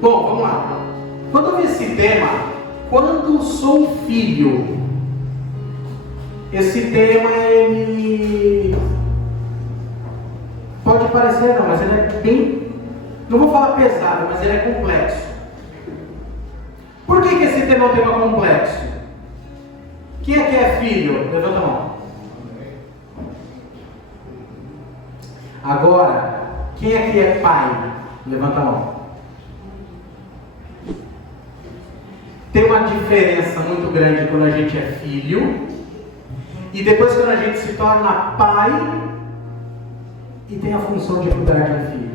Bom, vamos lá. Quando eu vi esse tema, quando sou filho, esse tema, ele pode parecer, não, mas ele é bem, não vou falar pesado, mas ele é complexo. Por que esse tema é um tema complexo? Quem aqui é filho? Levanta a mão. Agora, quem aqui é pai? Levanta a mão. Tem uma diferença muito grande quando a gente é filho e depois quando a gente se torna pai e tem a função de cuidar de um filho.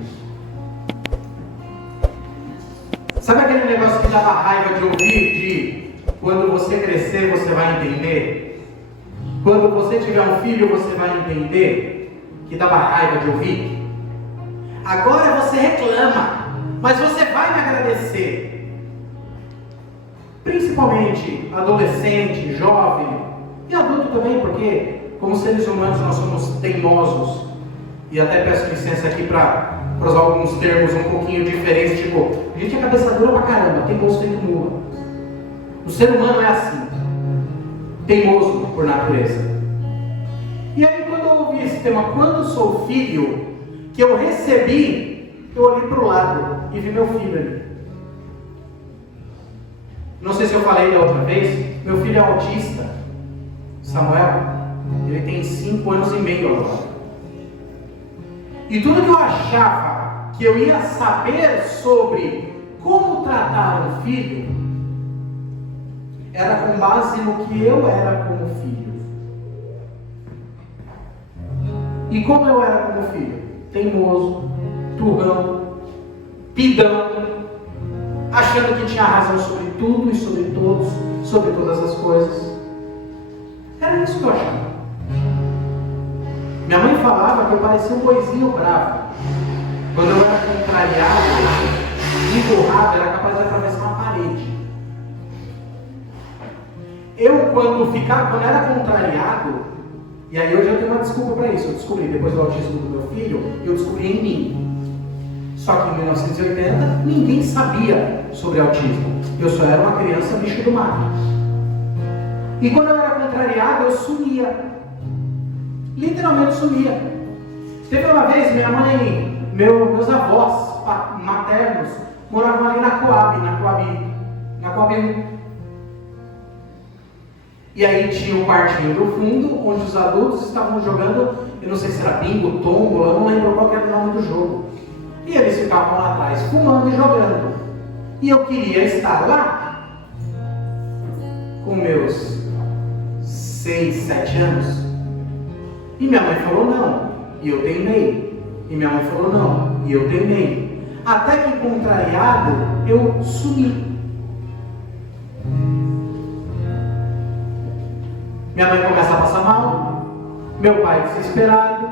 Sabe aquele negócio que dava raiva de ouvir de quando você crescer você vai entender? Quando você tiver um filho você vai entender? Que dava raiva de ouvir? Agora você reclama, mas você vai me agradecer. Principalmente adolescente, jovem e adulto também, porque como seres humanos nós somos teimosos. E até peço licença aqui para usar alguns termos um pouquinho diferentes, tipo, a gente é cabeça dura pra caramba, teimoso feito mula. O ser humano é assim, teimoso por natureza. E aí quando eu ouvi esse tema, quando sou filho, que eu recebi, eu olhei para o lado e vi meu filho ali. Não sei se eu falei da outra vez, meu filho é autista, Samuel, ele tem 5 anos e meio agora. E tudo que eu achava que eu ia saber sobre como tratar um filho, era com base no que eu era como filho. E como eu era como filho? Teimoso, turrão, pidão, achando que tinha razão sobre tudo e sobre todos, sobre todas as coisas. Era isso que eu achava. Minha mãe falava que eu parecia um boizinho bravo. Quando eu era contrariado, empurrado, era capaz de atravessar uma parede. Quando era contrariado, e aí hoje eu tenho uma desculpa para isso. Eu descobri, depois do autismo do meu filho, eu descobri em mim. Só que em 1980, ninguém sabia sobre autismo. Eu só era uma criança bicho do mato. E quando eu era contrariado, eu sumia. Literalmente sumia. Teve uma vez, minha mãe, meus avós maternos, moravam ali na Coab 1. E aí tinha um quartinho do fundo, onde os adultos estavam jogando, eu não sei se era bingo, tombola, eu não lembro qual era o nome do jogo. E eles ficavam lá atrás, fumando e jogando. E eu queria estar lá, com meus 6, 7 anos. E minha mãe falou não, e eu teimei. E minha mãe falou não, e eu teimei. Até que, contrariado, eu sumi. Minha mãe começa a passar mal, meu pai desesperado,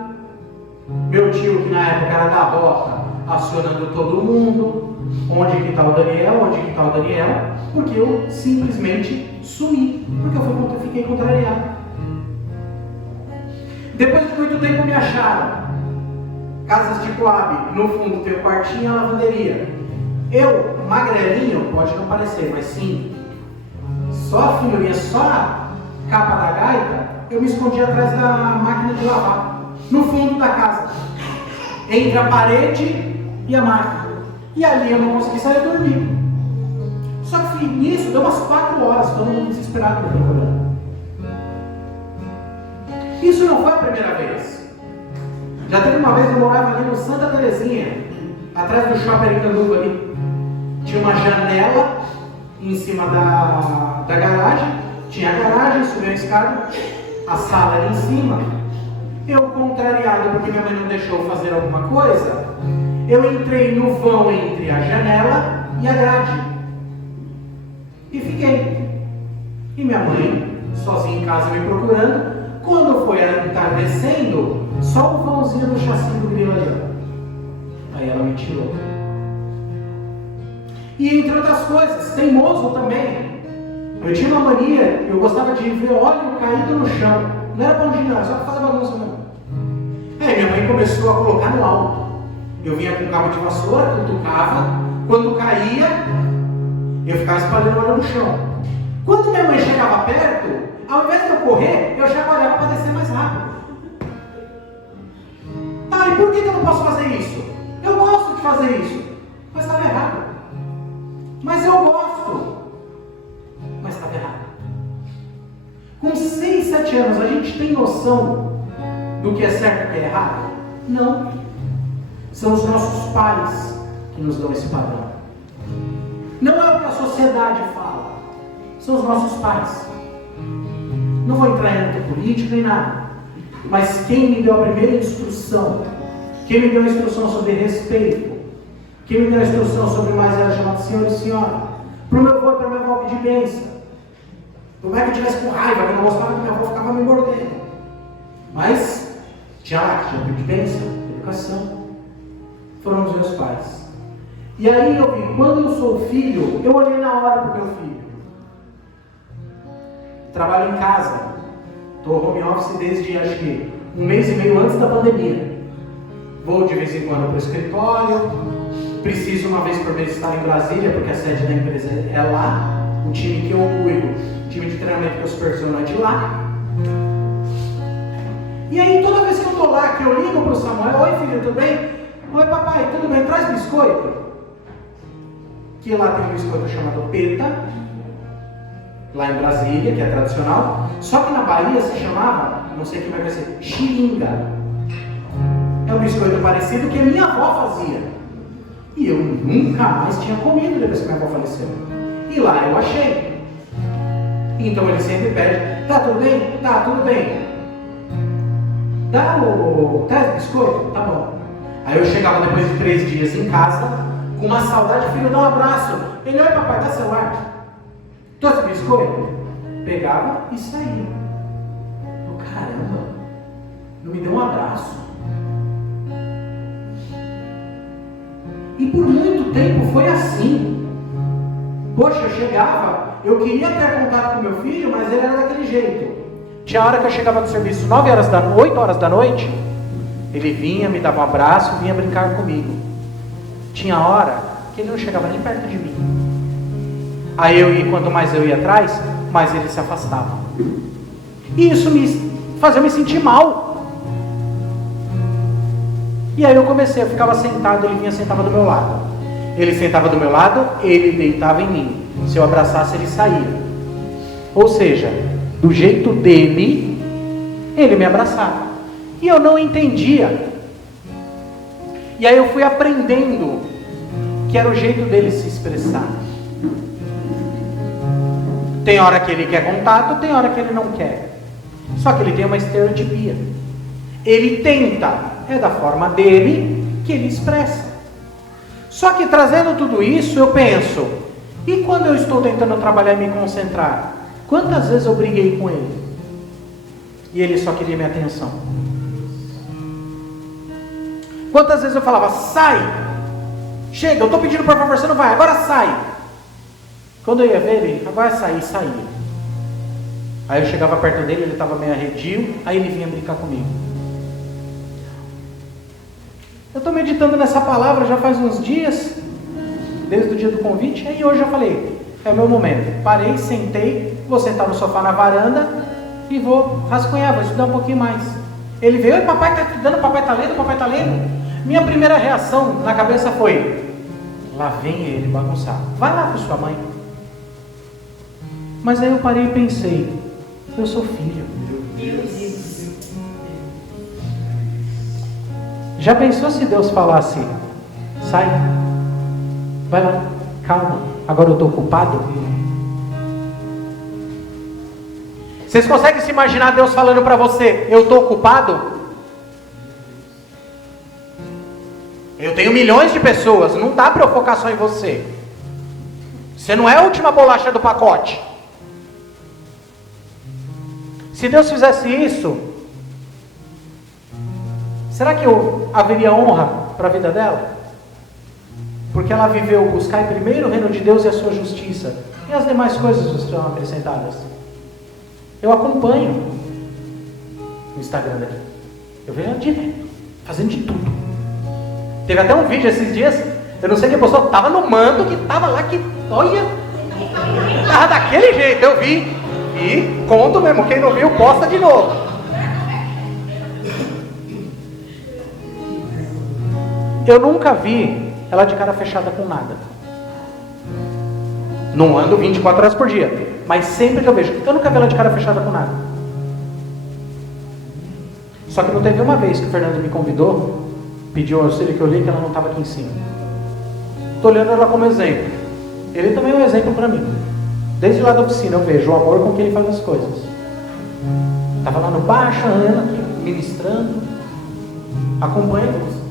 meu tio, que na época era da rota, acionando todo mundo, onde que está o Daniel, porque eu simplesmente sumi, porque eu fiquei contrariado. Depois de muito tempo me acharam, casas de Coab, no fundo tem o quartinho e a lavanderia. Eu, magrelinho, pode não parecer, mas sim, só a finurinha, só a capa da gaita, eu me escondi atrás da máquina de lavar, no fundo da casa, entre a parede e a máquina. E ali eu não consegui sair dormir. Só que nisso deu umas 4 horas, todo mundo desesperado me procurando. Isso não foi a primeira vez. Já teve uma vez, eu morava ali no Santa Terezinha, atrás do shopping Aricanduva ali. Tinha uma janela em cima da garagem. Tinha a garagem, subi a escada, a sala ali em cima. Eu, contrariado porque minha mãe não deixou fazer alguma coisa, eu entrei no vão entre a janela e a grade. E fiquei. E minha mãe, sozinha em casa, me procurando. Quando foi entardecendo, só o vãozinho do chassi do grilo ali. Aí ela me tirou. E entre outras coisas, teimoso também. Eu tinha uma mania, eu gostava de ver óleo caído no chão. Não era bom de nada, só para fazer bagunça mesmo. Aí minha mãe começou a colocar no alto. Eu vinha com cabo de vassoura, cutucava, Quando caía, eu ficava espalhando óleo no chão. Quando minha mãe chegava perto, ao invés de eu correr, eu já olhava para descer mais rápido. Tá, e por que eu não posso fazer isso? Eu gosto de fazer isso, mas estava errado. Mas eu gosto, mas estava errado. Com 6, 7 anos, a gente tem noção do que é certo e o que é errado? Não. São os nossos pais que nos dão esse padrão. Não é o que a sociedade fala. São os nossos pais. Não vou entrar em âmbito político nem nada. Mas quem me deu a primeira instrução, quem me deu a instrução sobre respeito, quem me deu a instrução sobre mais era chamado senhor e senhora, para o meu avô e para a minha avó pedir bênção. Não é que eu tivesse com raiva, que eu não gostava que minha avó ficava me mordendo. Mas tinha lá que tinha pedir bênção, educação. Foram os meus pais. E aí eu vi, quando eu sou filho, eu olhei na hora para o meu filho. Trabalho em casa. Estou home office desde, acho que, 1 mês e meio antes da pandemia. Vou de vez em quando para o escritório. Preciso uma vez por mês estar em Brasília, porque a sede da empresa é lá. O time que eu cuido, o time de treinamento que eu supervisiono é de lá. E aí toda vez que eu estou lá, que eu ligo para o Samuel, oi filho, tudo bem? Oi papai, tudo bem? Traz biscoito. Que lá tem um biscoito chamado Peta, lá em Brasília, que é tradicional. Só que na Bahia se chamava, não sei o que vai ser, xiringa. É um biscoito parecido que a minha avó fazia. E eu nunca mais tinha comido depois que minha avó faleceu. E lá eu achei. Então ele sempre pede, tá tudo bem? Tá tudo bem. Dá o biscoito? Tá bom. Aí eu chegava depois de 3 dias em casa, com uma saudade, filho, dá um abraço. Ele, oi papai, dá celular. Trouxe biscoito? Pegava e saía. Eu, caramba, não me deu um abraço. E por muito tempo foi assim. Poxa, eu chegava, eu queria ter contato com meu filho, mas ele era daquele jeito. Tinha hora que eu chegava do serviço 8 horas da noite, ele vinha, me dava um abraço, vinha brincar comigo. Tinha hora que ele não chegava nem perto de mim. Aí quanto mais eu ia atrás, mais ele se afastava. E isso me fazia me sentir mal. E aí eu ficava sentado, ele vinha e sentava do meu lado. Ele sentava do meu lado, ele deitava em mim. Se eu abraçasse, ele saía. Ou seja, do jeito dele, ele me abraçava. E eu não entendia. E aí eu fui aprendendo que era o jeito dele se expressar. Tem hora que ele quer contato, tem hora que ele não quer. Só que ele tem uma estereotipia. Ele tenta, é da forma dele que ele expressa. Só que trazendo tudo isso, eu penso, e quando eu estou tentando trabalhar e me concentrar? Quantas vezes eu briguei com ele? E ele só queria minha atenção. Quantas vezes eu falava, sai! Chega, eu estou pedindo por favor, você não vai, agora sai! Quando eu ia ver ele, agora sair, saía. Aí eu chegava perto dele, ele estava meio arredio, aí ele vinha brincar comigo. Eu estou meditando nessa palavra já faz uns dias, desde o dia do convite, aí hoje eu falei, é o meu momento. Parei, sentei, vou sentar no sofá na varanda e vou rascunhar, vou estudar um pouquinho mais. Ele veio, oi, papai está estudando, papai está lendo, papai está lendo. Minha primeira reação na cabeça foi, lá vem ele bagunçar, vai lá com sua mãe. Mas aí eu parei e pensei, eu sou filho. Já pensou se Deus falasse, sai, vai lá, calma, agora eu estou ocupado? Vocês conseguem se imaginar Deus falando para você, eu estou ocupado? Eu tenho milhões de pessoas, não dá para eu focar só em você. Você não é a última bolacha do pacote. Se Deus fizesse isso, será que haveria honra para a vida dela? Porque ela viveu buscar primeiro o reino de Deus e a sua justiça, e as demais coisas serão acrescentadas. Eu acompanho no Instagram daqui, eu vejo ela direto, fazendo de tudo. Teve até um vídeo esses dias, Eu não sei quem postou, tava no manto que tava lá, que olha, tava daquele jeito, eu vi. E conto mesmo, quem não viu, posta de novo. Eu nunca vi ela de cara fechada com nada. Não ando 24 horas por dia, mas sempre que eu vejo, eu nunca vi ela de cara fechada com nada. Só que não teve uma vez que o Fernando me convidou, pediu auxílio, que eu li que ela não estava aqui em cima. Estou olhando ela como exemplo. Ele também é um exemplo para mim. Desde lá da oficina eu vejo o amor com que ele faz as coisas. Estava lá no baixo, a Ana aqui, ministrando, acompanhando.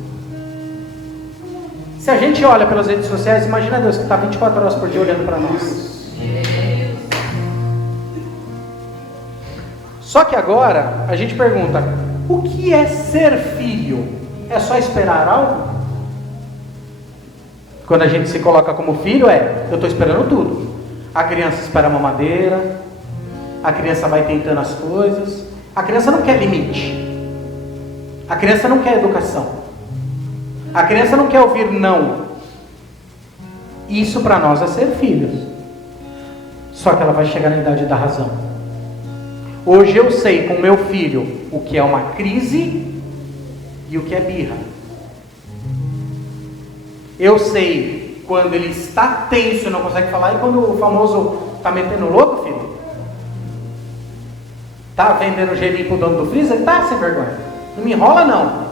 Se a gente olha pelas redes sociais, imagina Deus que está 24 horas por dia olhando para nós. Só que agora a gente pergunta: o que é ser filho? É só esperar algo? Quando a gente se coloca como filho, eu estou esperando tudo. A criança espera a mamadeira, a criança vai tentando as coisas, a criança não quer limite, a criança não quer educação. A criança não quer ouvir não. Isso para nós é ser filhos. Só que ela vai chegar na idade da razão. Hoje eu sei com meu filho o que é uma crise e o que é birra. Eu sei quando ele está tenso e não consegue falar, e quando o famoso está metendo louco, filho. Tá vendendo gelinho pro dono do freezer? Ele tá sem vergonha. Não me enrola não.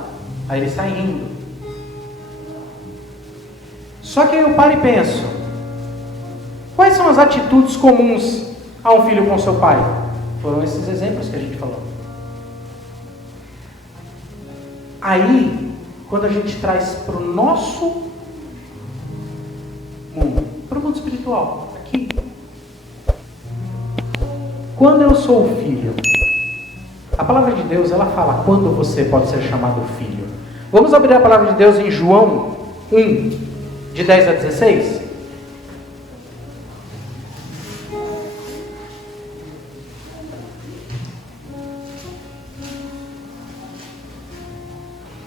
Aí ele sai rindo. Só que eu paro e penso: quais são as atitudes comuns a um filho com seu pai? Foram esses exemplos que a gente falou. Aí, quando a gente traz para o nosso mundo, para o mundo espiritual, aqui. Quando eu sou filho, a palavra de Deus, ela fala quando você pode ser chamado filho. Vamos abrir a palavra de Deus em João 1, de 10 a 16.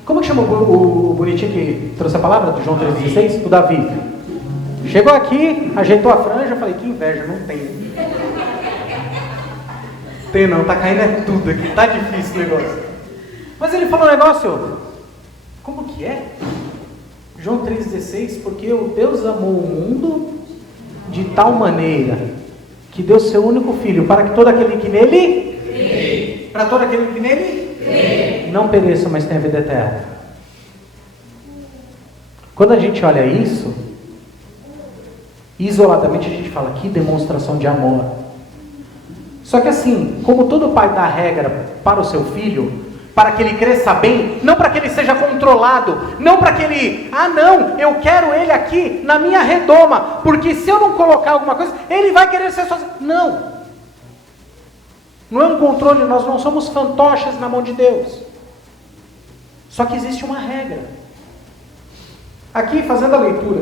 Como que chama o bonitinho que trouxe a palavra do João 3,16? O Davi. Chegou aqui, ajeitou a franja, falei, que inveja, não tem. Tem não, tá caindo é tudo aqui, tá difícil o negócio. Mas ele falou um negócio, como que é? João 3,16, porque o Deus amou o mundo de tal maneira que deu seu único filho, para que todo aquele que nele, para todo aquele que nele, não pereça, mas tenha vida eterna. Quando a gente olha isso, isoladamente a gente fala, que demonstração de amor. Só que assim, como todo pai dá regra para o seu filho, para que ele cresça bem, não para que ele seja controlado, não para que ele, não, eu quero ele aqui na minha redoma, porque se eu não colocar alguma coisa, ele vai querer ser sozinho. Não. Não é um controle, nós não somos fantoches na mão de Deus. Só que existe uma regra. Aqui, fazendo a leitura,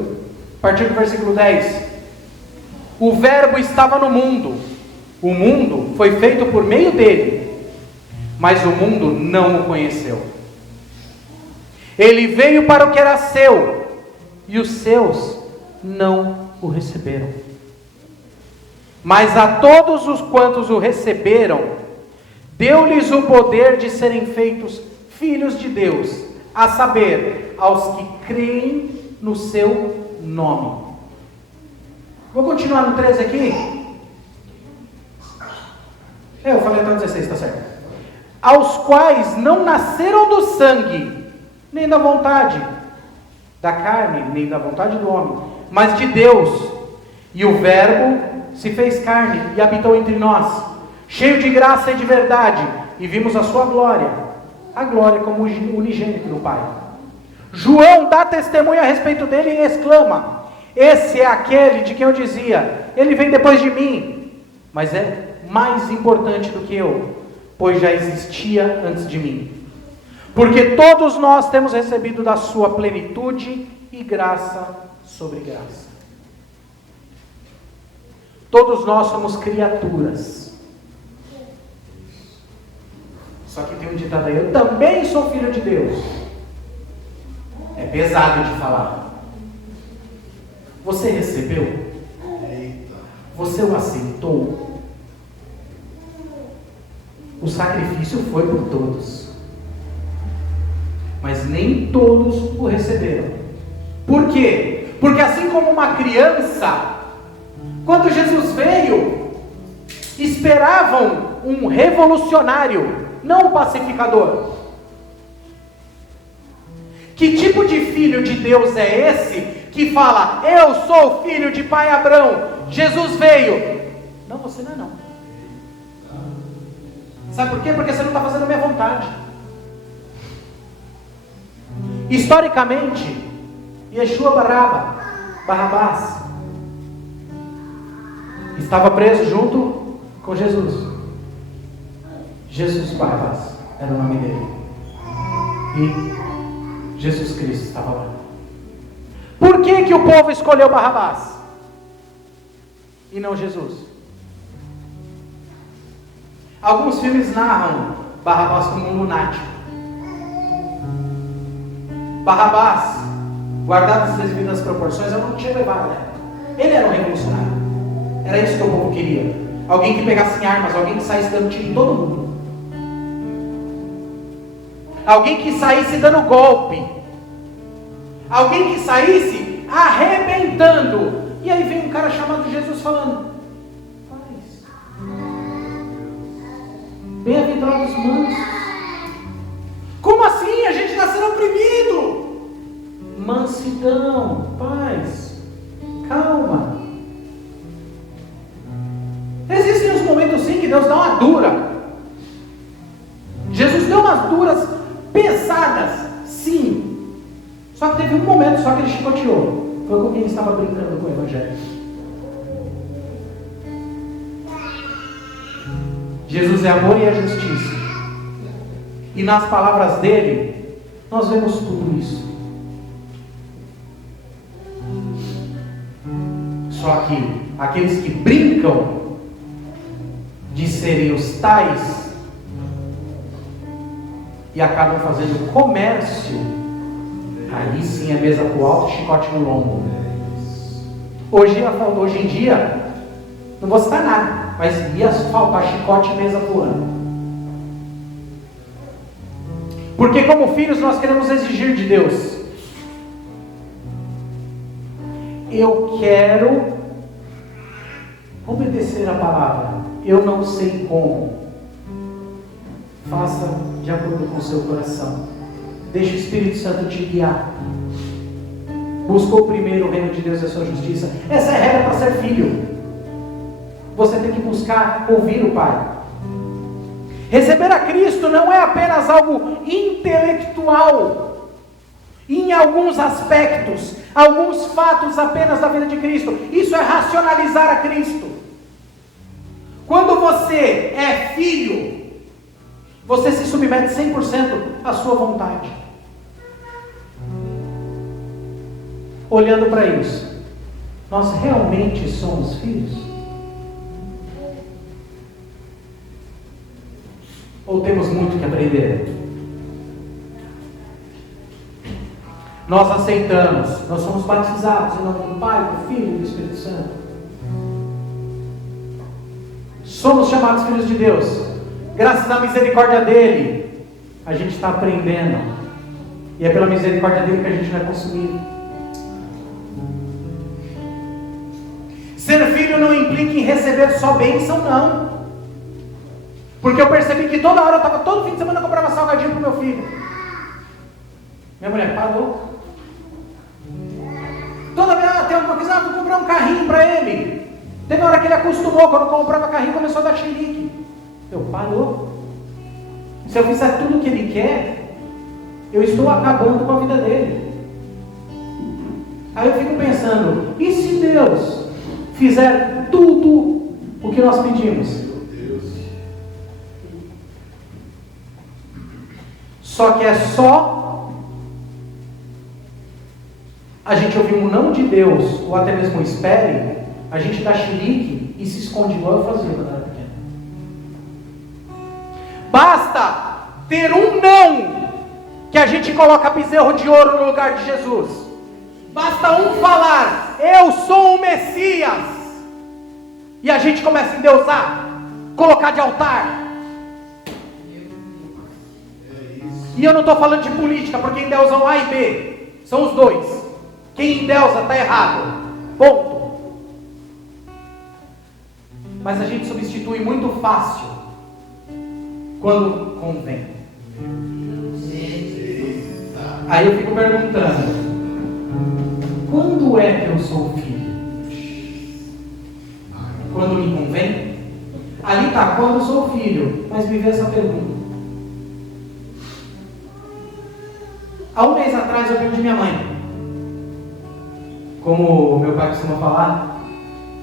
a partir do versículo 10, o verbo estava no mundo, o mundo foi feito por meio dele, mas o mundo não o conheceu. Ele veio para o que era seu, e os seus não o receberam. Mas a todos os quantos o receberam, deu-lhes o poder de serem feitos filhos de Deus, a saber, aos que creem no seu nome. Vou continuar no 13 aqui. Eu falei até o 16, tá certo. Aos quais não nasceram do sangue, nem da vontade da carne, nem da vontade do homem, mas de Deus. E o verbo se fez carne e habitou entre nós, cheio de graça e de verdade, e vimos a sua glória, a glória como unigênito do Pai. João dá testemunho a respeito dele e exclama: esse é aquele de quem eu dizia, ele vem depois de mim, mas é mais importante do que eu, pois já existia antes de mim. Porque todos nós temos recebido da sua plenitude e graça sobre graça. Todos nós somos criaturas. Só que tem um ditado aí, eu também sou filho de Deus. É pesado de falar. Você recebeu? Você o aceitou? O sacrifício foi por todos, mas nem todos o receberam. Por quê? Porque assim como uma criança, quando Jesus veio, esperavam um revolucionário, não um pacificador. Que tipo de filho de Deus é esse que fala, eu sou filho de pai Abrão, Jesus veio? Não, você não é não. Sabe por quê? Porque você não está fazendo a minha vontade. Historicamente, Yeshua Barrabás estava preso junto com Jesus. Jesus Barrabás era o nome dele. E Jesus Cristo estava lá. Por que que o povo escolheu Barrabás e não Jesus? Alguns filmes narram Barrabás como um lunático. Barrabás, guardado as devidas proporções, eu não tinha levado, né? Ele era um revolucionário. Era isso que o povo queria. Alguém que pegasse armas, alguém que saísse dando tiro em todo mundo. Alguém que saísse dando golpe. Alguém que saísse arrebentando. E aí vem um cara chamado Jesus falando, bem-aventurados mansos. Como assim? A gente está sendo oprimido. Mansidão, paz, calma. Existem uns momentos sim que Deus dá uma dura. Jesus deu umas duras pesadas, sim. Só que teve um momento só que ele chicoteou. Foi com quem ele estava brincando com o Evangelho. Jesus é amor e é justiça. E nas palavras dele, nós vemos tudo isso. Só que aqueles que brincam de serem os tais e acabam fazendo comércio, aí sim é mesa pro alto e chicote no lombo. Hoje em dia, não vou citar nada, mas ia faltar chicote e mesa voando. Porque como filhos nós queremos exigir de Deus. Eu quero obedecer a palavra. Eu não sei como. Faça de acordo com o seu coração. Deixe o Espírito Santo te guiar. Buscou primeiro o reino de Deus e a sua justiça. Essa é a regra para ser filho. Você tem que buscar ouvir o Pai. Receber a Cristo não é apenas algo intelectual. Em alguns aspectos, alguns fatos apenas da vida de Cristo. Isso é racionalizar a Cristo. Quando você é filho, você se submete 100% à sua vontade. Olhando para isso, nós realmente somos filhos? Ou temos muito que aprender? Nós aceitamos, nós somos batizados em nome do Pai, do Filho e do Espírito Santo. Somos chamados filhos de Deus. Graças à misericórdia dele, a gente está aprendendo. E é pela misericórdia dele que a gente não é consumido. Ser filho não implica em receber só bênção, não. Porque eu percebi que toda hora, todo fim de semana eu comprava salgadinho para o meu filho. Minha mulher parou. Toda vez tem alguma coisa, vou comprar um carrinho para ele. Teve uma hora que ele acostumou, quando comprava carrinho começou a dar xerique. Eu parou. Se eu fizer tudo o que ele quer, eu estou acabando com a vida dele. Aí eu fico pensando, e se Deus fizer tudo o que nós pedimos? Só que é só a gente ouvir um não de Deus, ou até mesmo um espere, a gente dá xilique e se esconde igual eu fazia quando era pequeno. Basta ter um não, que a gente coloca bezerro de ouro no lugar de Jesus. Basta um falar, eu sou o Messias, e a gente começa a endeusar, colocar de altar. E eu não estou falando de política, porque endeusam A e B, são os dois. Quem endeusa está errado, ponto. Mas a gente substitui muito fácil, quando convém. Aí eu fico perguntando, quando é que eu sou filho? Quando me convém? Ali está, quando eu sou filho. Mas me vê essa pergunta. Há um mês atrás eu perdi minha mãe. Como meu pai costuma falar,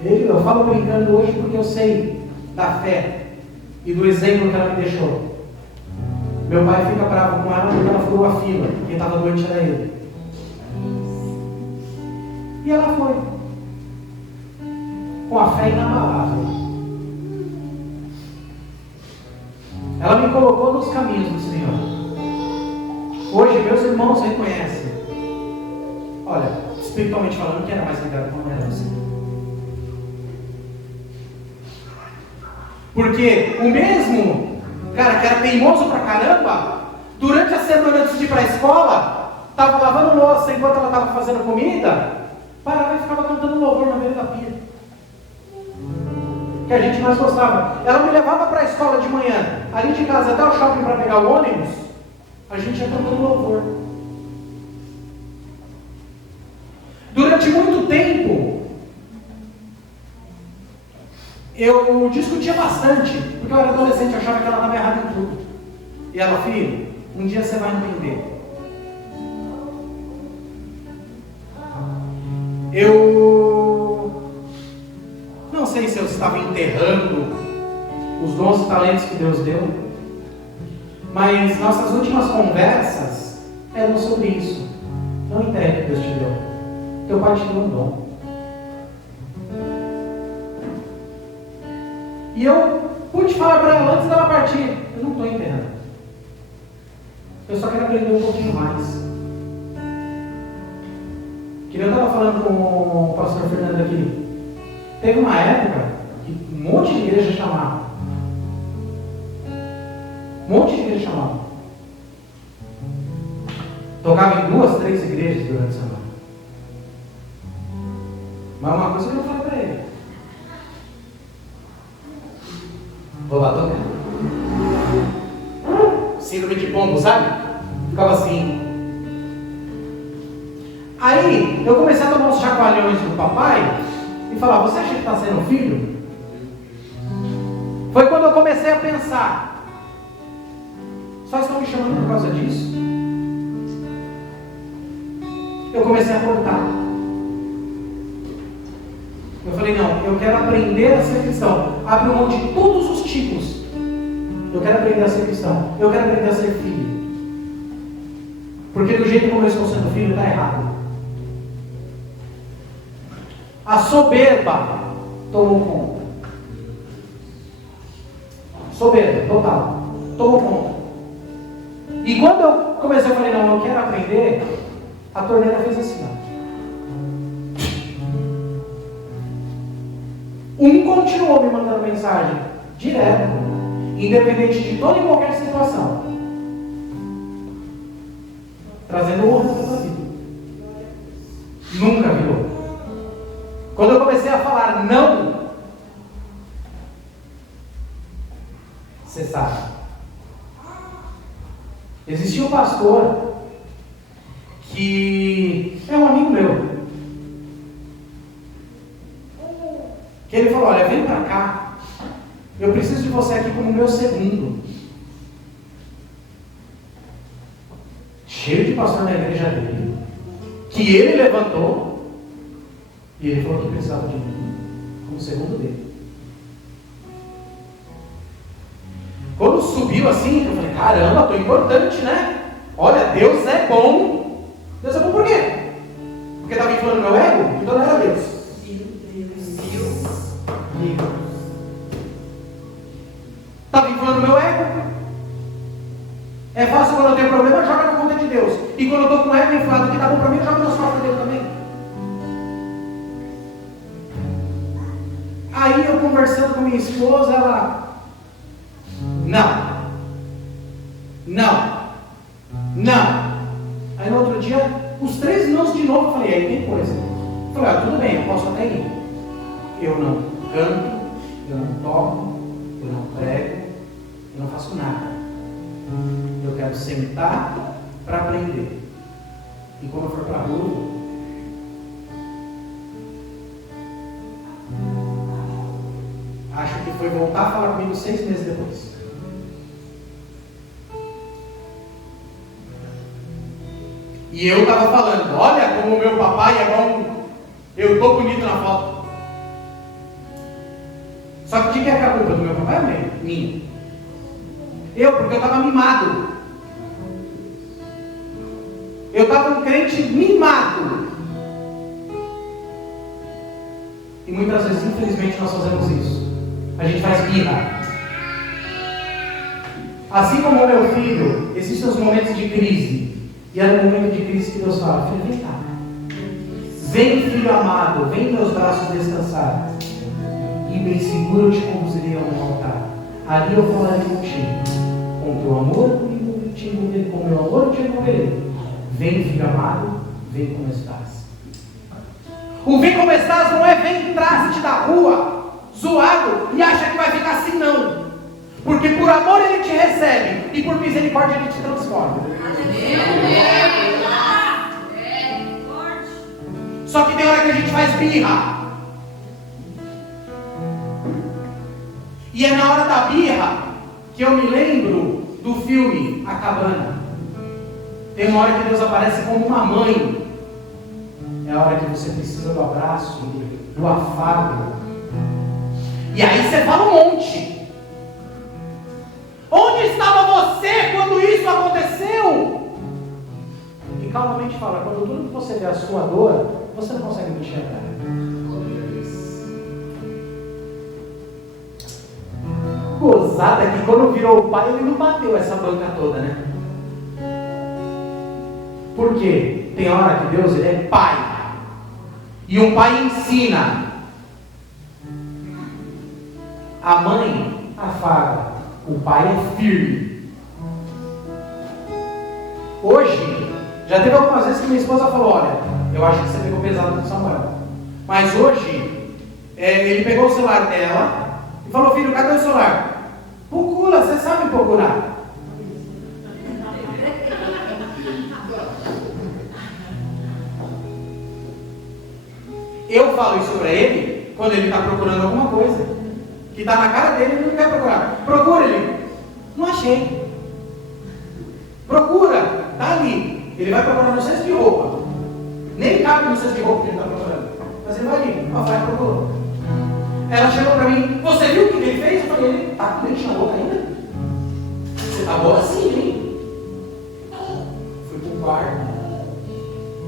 eu falo brincando hoje porque eu sei da fé e do exemplo que ela me deixou. Meu pai fica bravo com ela porque ela furou a fila. Quem estava doente era ele. E ela foi. Com a fé inabalável. Ela me colocou nos caminhos do Senhor. Hoje meus irmãos reconhecem. Olha, espiritualmente falando, que era mais ligado com ela assim. Porque o mesmo cara que era teimoso pra caramba, durante a semana antes de ir para a escola, estava lavando louça enquanto ela estava fazendo comida, parava e ficava cantando louvor na beira da pia. Que a gente mais gostava. Ela me levava para a escola de manhã, ali de casa até o shopping para pegar o ônibus, a gente ia cantando louvor. Durante muito tempo, eu discutia bastante, porque eu era adolescente, eu achava que ela estava errada em tudo. E ela, filho, um dia você vai entender. Eu não sei se eu estava enterrando os dons e talentos que Deus deu, mas nossas últimas conversas eram sobre isso. Não enterre o que Deus te deu. Teu pai te deu um dom. E eu pude falar para ela antes dela partir, eu não estou enterrando. Eu só quero aprender um pouquinho mais. Que eu estava falando com o pastor Fernando aqui. Teve uma época que um monte de igreja chamava. Um monte de igreja chamava. Tocava em 2, 3 igrejas durante a semana. Mas uma coisa que eu falei para ele. Vou lá tocar. Síndrome de pombo, sabe? Ficava assim. Aí eu comecei a tomar uns chacoalhões do papai e falar, você acha que está sendo filho? Foi quando eu comecei a pensar, só estão me chamando por causa disso? Eu comecei a cortar. Eu falei, não, eu quero aprender a ser cristão. Abre mão de todos os tipos. Eu quero aprender a ser cristão. Eu quero aprender a ser filho. Porque do jeito como eu estou sendo filho, está errado. A soberba tomou conta. Soberba, total. Tomou conta. E quando eu comecei, eu falei, não, eu quero aprender, a torneira fez assim, ó. Um continuou me mandando mensagem direto, independente de toda e qualquer situação, trazendo honra para a vida. Nunca virou. Quando eu comecei a falar não, você sabe, existia um pastor que é um amigo meu, que ele falou, olha, vem para cá, eu preciso de você aqui como meu segundo. Cheio de pastor na igreja dele, que ele levantou, e ele falou que precisava de mim, como segundo dele. Quando subiu assim, eu falei, caramba, estou importante, né? Olha, Deus é bom. Deus é bom por quê? Porque estava inflando meu ego? Então não era Deus. Estava inflando meu ego. É fácil quando eu tenho problema, joga na conta de Deus. E quando eu estou com o ego inflado que está bom para mim, joga nas costas dele também. Aí eu conversando com minha esposa, ela, não. Aí no outro dia, os 3 não de novo, eu falei, aí tem coisa. Eu falei, tudo bem, eu posso até ir. Eu não canto, eu não toco, eu não prego, eu não faço nada. Eu quero sentar para aprender. E quando eu for para a rua, acho que foi voltar a falar comigo 6 meses depois. E eu estava falando, olha como o meu papai é bom, eu estou bonito na foto. Só que de quem é a culpa do meu papai é minha? Porque eu estava mimado. Eu estava um crente mimado. E muitas vezes, infelizmente, nós fazemos isso. A gente faz birra. Assim como o meu filho, existem os momentos de crise. E é no momento de crise que Deus fala, filho, vem cá. Vem, filho amado, vem em meus braços descansar. E bem seguro eu te conduzirei ao meu altar. Ali eu falarei contigo. Com o teu amor eu te envolverei. Com o meu amor eu te envolverei. Vem, filho amado, vem como estás. O vem como estás não é vem traz-te da rua, zoado, e acha que vai ficar assim, não. Porque por amor ele te recebe, e por misericórdia ele te transforma. Só que tem hora que a gente faz birra. E é na hora da birra que eu me lembro do filme A Cabana. Tem uma hora que Deus aparece como uma mãe. É a hora que você precisa do abraço, do afago. E aí você fala um monte. Onde estava você quando isso aconteceu? E calmamente fala, quando tudo que você vê a sua dor, você não consegue me enxergar. Gozada que quando virou o pai, ele não bateu essa banca toda, né? Por quê? Tem hora que Deus, ele é pai. E um pai ensina. A mãe afaga. O pai é firme. Hoje, já teve algumas vezes que minha esposa falou, olha, eu acho que você pegou pesado com Samuel. Mas hoje, ele pegou o celular dela e falou, filho, cadê o celular? Procura, você sabe procurar. Eu falo isso para ele quando ele está procurando alguma coisa que está na cara dele e ele não quer procurar. Procura ele. Não achei. Procura. Está ali. Ele vai procurar no cesto de roupa. Nem cabe no cesto de roupa que ele está procurando. Mas ele vai ali. Vai procurou. Ela chegou para mim. Você viu o que ele fez? Eu falei, ele está com dente na boca ainda? Você está boa assim, hein? Fui para o quarto.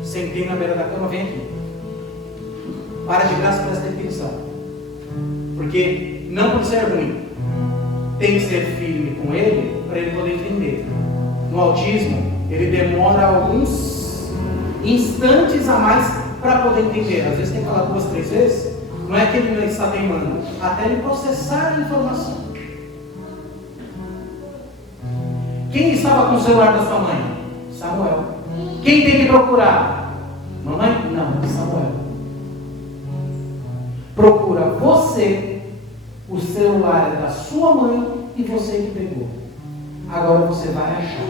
Sentei na beira da cama. Vem aqui. Para de graça, presta atenção. Porque não por ser ruim, tem que ser firme com ele para ele poder entender. No autismo, ele demora alguns instantes a mais para poder entender. Às vezes tem que falar 2, 3 vezes. Não é que ele não está teimando, até ele processar a informação. Quem estava com o celular da sua mãe? Samuel. Quem tem que procurar? Mamãe? Não, Samuel. Procura você, o celular é da sua mãe e você que pegou. Agora você vai achar.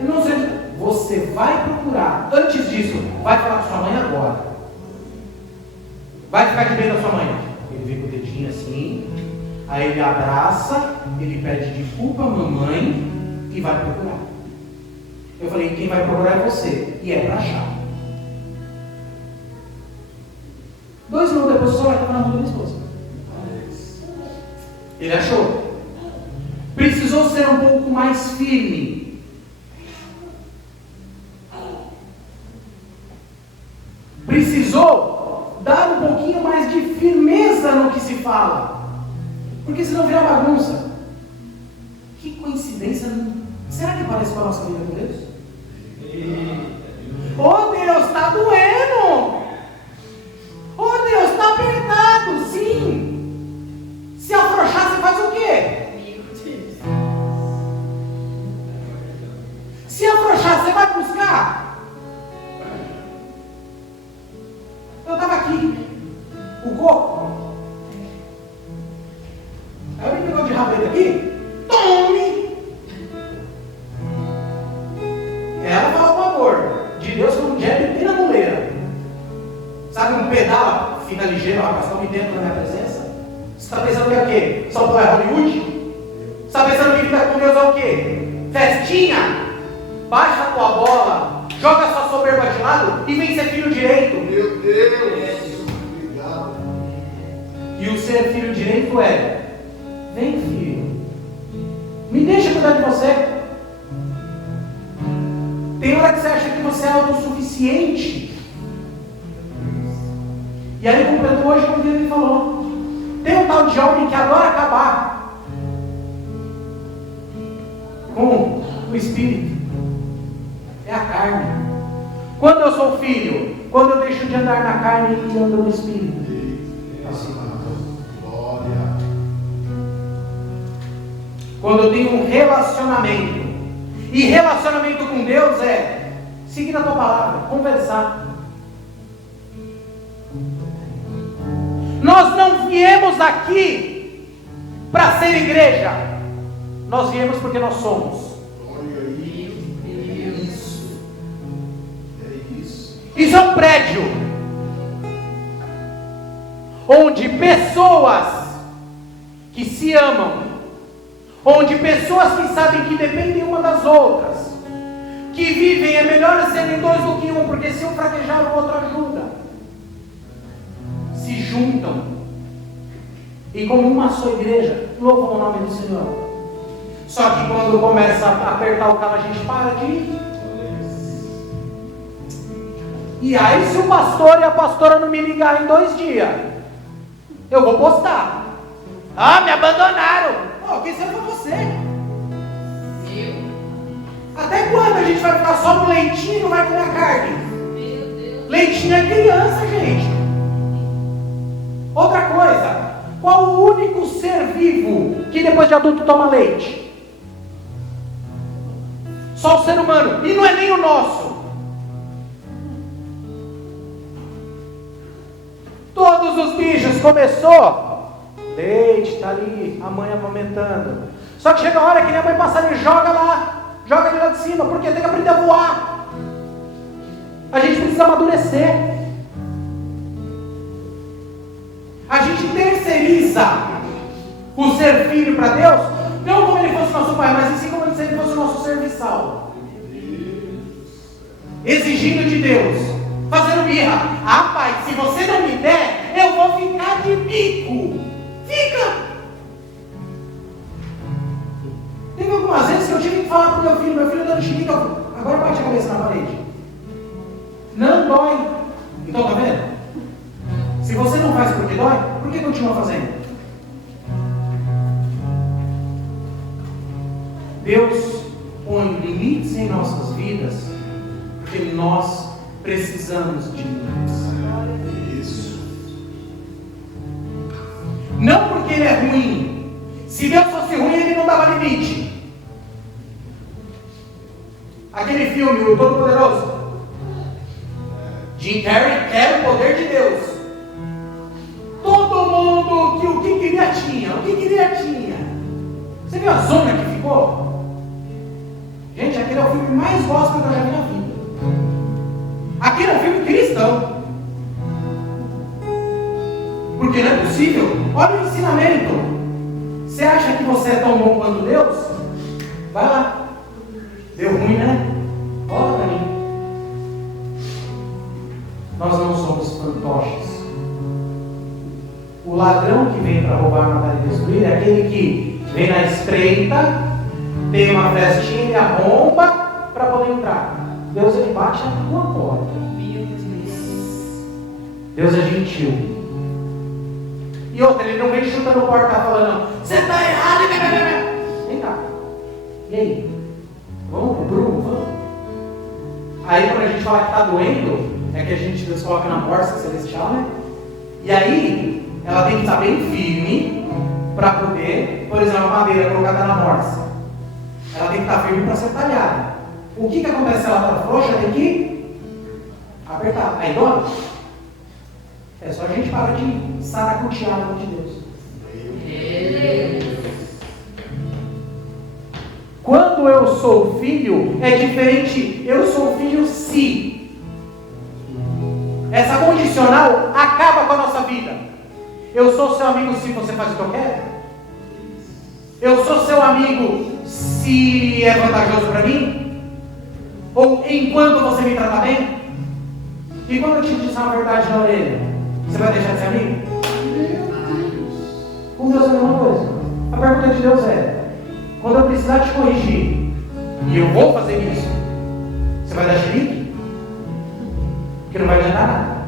Eu não sei, você vai procurar. Antes disso, vai falar com sua mãe agora. Vai ficar de bem da sua mãe. Ele vem com o dedinho assim, aí ele abraça, ele pede desculpa à mamãe e vai procurar. Eu falei, quem vai procurar é você, e é para achar. 2 minutos depois, o celular estava na mão da minha esposa. Ele achou. Precisou ser um pouco mais firme. Precisou dar um pouquinho mais de firmeza no que se fala. Porque senão vira bagunça. Que coincidência. Será que parece com a nossa vida com Deus? Oh Deus, está doendo. aqui o coco. Aí ele pegou de rabeta aqui, tome! Ela fala com amor de Deus com um jab bem na muleira. Sabe, um pedal, fica ligeiro, rapaz, estão me dentro da minha presença? Você está pensando que é o quê? São Paulo é Hollywood? Você está pensando que fica com Deus é o quê? Festinha? Baixa a tua bola, joga a sua soberba de lado e vem ser filho direito. Meu Deus, obrigado. E o ser filho direito é: vem, filho, me deixa cuidar de você. Tem hora que você acha que você é autossuficiente. E aí completou hoje como ele falou. Tem um tal de homem que adora acabar com o espírito. É a carne. Quando eu sou filho, quando eu deixo de andar na carne e ando no espírito. Assim. Glória. Quando eu tenho um relacionamento. E relacionamento com Deus é seguir a tua palavra, conversar. Nós não viemos aqui para ser igreja. Nós viemos porque nós somos. Glória, isso. É isso. Isso é um prédio onde pessoas que se amam, onde pessoas que sabem que dependem uma das outras, que vivem, é melhor serem dois do que um, porque se um fraquejar o outro ajuda, se juntam e como uma só igreja louvam o nome do Senhor. Só que quando começa a apertar o calo, a gente para de ir. E aí, se o pastor e a pastora não me ligar em 2 dias, eu vou postar. Ah, me abandonaram. Oh, quem sabe foi você. Até quando a gente vai ficar só no leitinho e não vai comer a carne? Meu Deus. Leitinho é criança, gente. Outra coisa, qual o único ser vivo que depois de adulto toma leite? Só o ser humano, e não é nem o nosso. Todos os bichos começou, leite, está ali, a mãe amamentando. Só que chega a hora que nem a mãe passarinho joga lá, joga de lá de cima, porque tem que aprender a voar. A gente precisa amadurecer. A gente terceiriza o ser filho para Deus, não como ele fosse nosso pai, mas sim como se ele fosse o nosso serviçal. Exigindo de Deus, fazendo birra. Ah, pai, se você não me der, eu vou ficar de bico. Fica! Teve algumas vezes que eu tive que falar para o meu filho dando chilique, agora bate a cabeça na parede. Não dói. Então tá vendo? Se você não faz porque dói, por que continua fazendo? Deus põe limites em nossas vidas, porque nós precisamos de limites. Isso. Não porque Ele é ruim. Se Deus fosse ruim, Ele não dava limite. Aquele filme, O Todo-Poderoso, Jim Carrey quer o poder de Deus. Todo mundo que o que queria tinha. O que queria tinha. Você viu a zona que ficou? Gente, aquele é o filme mais gospel que eu já vi na vida. Aquele é um filme cristão. Porque não é possível. Olha o ensinamento. Você acha que você é tão bom quanto Deus? Vai lá. Deu ruim, né? Olha para mim. Nós não somos fantoches. O ladrão que vem para roubar, matar e destruir é aquele que vem na espreita, tem uma festinha, ele arromba para poder entrar. Deus, ele bate na tua porta. Deus é gentil. E outra, ele não vem chutando porta falando, você está errado. Vem cá. E aí? Vamos pro Bruno? Vamos. Aí quando a gente fala que está doendo, é que a gente Deus coloca na morsa celestial, né? E aí, ela tem que estar bem firme para poder, por exemplo, a madeira colocada na morsa. Ela tem que estar firme para ser talhada. O que acontece se ela está frouxa? Tem que apertar. Aí dói. É só a gente parar de saracotear o nome de Deus. Quando eu sou filho, é diferente. Eu sou filho se. Essa condicional acaba com a nossa vida. Eu sou seu amigo se você faz o que eu quero. Eu sou seu amigo se é vantajoso para mim. Ou enquanto você me tratar bem. E quando eu te disser uma verdade na orelha, você vai deixar de ser amigo? Com Deus é a mesma coisa. A pergunta de Deus é: quando eu precisar te corrigir, e eu vou fazer isso, você vai dar xerique? Porque não vai adiantar nada.